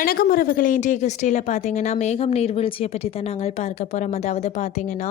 இன்றைய கிறிஸ்டியில் பார்த்தீங்கன்னா மேகம் நீர்வீழ்ச்சியை பற்றி தான் நாங்கள் பார்க்க போகிறோம் அதாவது பார்த்தீங்கன்னா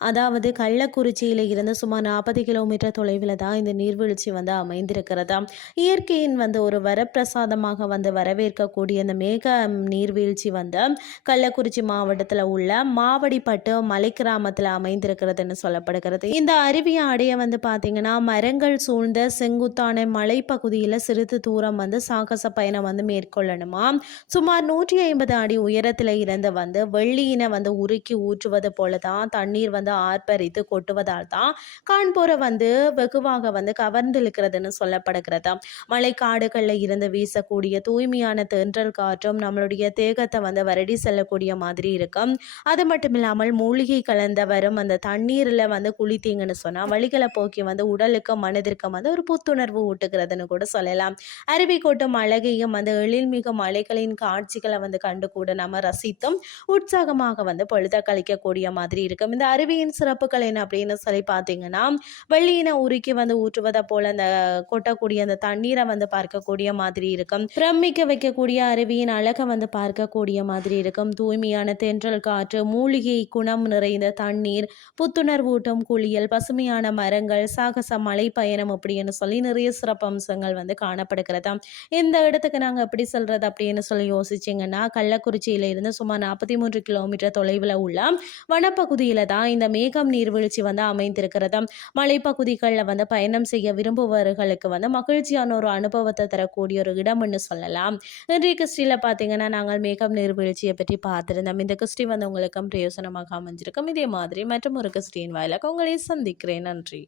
அதாவது கள்ளக்குறிச்சியில் இருந்து சுமார் நாற்பது கிலோமீட்டர் தொலைவில் தான் இந்த நீர்வீழ்ச்சி வந்து அமைந்திருக்கிறதா இயற்கையின் வந்து ஒரு வரப்பிரசாதமாக வந்து வரவேற்கக்கூடிய இந்த மேக நீர்வீழ்ச்சி வந்து கள்ளக்குறிச்சி மாவட்டத்தில் உள்ள மாவடிப்பட்டு மலை கிராமத்தில் அமைந்திருக்கிறதுன்னு சொல்லப்படுகிறது. இந்த அருவி அடைய வந்து பார்த்தீங்கன்னா மரங்கள் சூழ்ந்த செங்குத்தான மலைப்பகுதியில் சிறிது தூரம் வந்து சாகச பயணம் வந்து மேற்கொள்ளணுமா சுமார் நூற்றி ஐம்பது அடி உயரத்தில் இருந்து வந்து வெள்ளியினை வந்து உருக்கி ஊற்றுவது போல தான் தண்ணீர் வந்து ஆர்ப்பரித்து கொட்டுவதால் தான் கான்பூரை வந்து வெகுவாக வந்து கவர்ந்திருக்கிறதுன்னு சொல்லப்படுகிறது. மலைக்காடுகளில் இருந்து வீசக்கூடிய தூய்மையான தென்றல் காற்றும் நம்மளுடைய தேகத்தை வந்து வரடி செல்லக்கூடிய மாதிரி இருக்கும். அது மட்டும் இல்லாமல் மூலிகை கலந்த வரும் அந்த தண்ணீரில் வந்து குளித்தீங்கன்னு சொன்னால் வழிகளை போக்கி வந்து உடலுக்கும் மனதிற்கும் வந்து ஒரு புத்துணர்வு ஊட்டுகிறதுன்னு கூட சொல்லலாம். அருவி கொட்டும் அழகையும் அந்த எழில்மிகு மலைகளின் காட்சிகளை வந்து கண்டு கூட நம்ம ரசித்தும் உற்சாகமாக வந்து பொழுத கழிக்கக்கூடிய மாதிரி இருக்கும். இந்த அருவியின் சிறப்புகள் என்ன அப்படின்னு சொல்லி பார்த்தீங்கன்னா வெள்ளியினை உருக்கி வந்து ஊற்றுவதை போல அந்த கொட்டக்கூடிய அந்த தண்ணீரை வந்து பார்க்கக்கூடிய மாதிரி இருக்கும். பிரமிக்க வைக்கக்கூடிய அருவியின் அழகை வந்து பார்க்கக்கூடிய மாதிரி இருக்கும். தூய்மையான தென்றல் காற்று மூலிகை குணம் நிறைந்த தண்ணீர் புத்துணர்வூட்டும் குளியல் பசுமையான மரங்கள் சாகச மலை பயணம் அப்படின்னு சொல்லி நிறைய சிறப்பம்சங்கள் வந்து காணப்படுகிறதாம். இந்த இடத்துக்கு நாங்கள் எப்படி சொல்றது அப்படின்னு சொல்லி யோசிச்சிங்கன்னா கள்ளக்குறிச்சியில இருந்து சுமார் நாற்பத்தி மூன்று கிலோமீட்டர் தொலைவில் உள்ள வனப்பகுதியில் தான் இந்த மேகம் நீர்வீழ்ச்சி வந்து அமைந்திருக்கிறது. மலைப்பகுதிகளில் வந்து பயணம் செய்ய விரும்புபவர்களுக்கு வந்து மகிழ்ச்சியான ஒரு அனுபவத்தை தரக்கூடிய ஒரு இடம்னு சொல்லலாம். இன்றைய கிறிஸ்டியில் பார்த்தீங்கன்னா நாங்கள் மேகம் நீர்வீழ்ச்சியை பற்றி பார்த்துருந்தோம். இந்த கிறிஸ்டி வந்து உங்களுக்கும் பிரயோசனமாக அமைஞ்சிருக்கும். இதே மாதிரி மற்றும் ஒரு கிறிஸ்டின் வாயிலாக உங்களை சந்திக்கிறேன். நன்றி.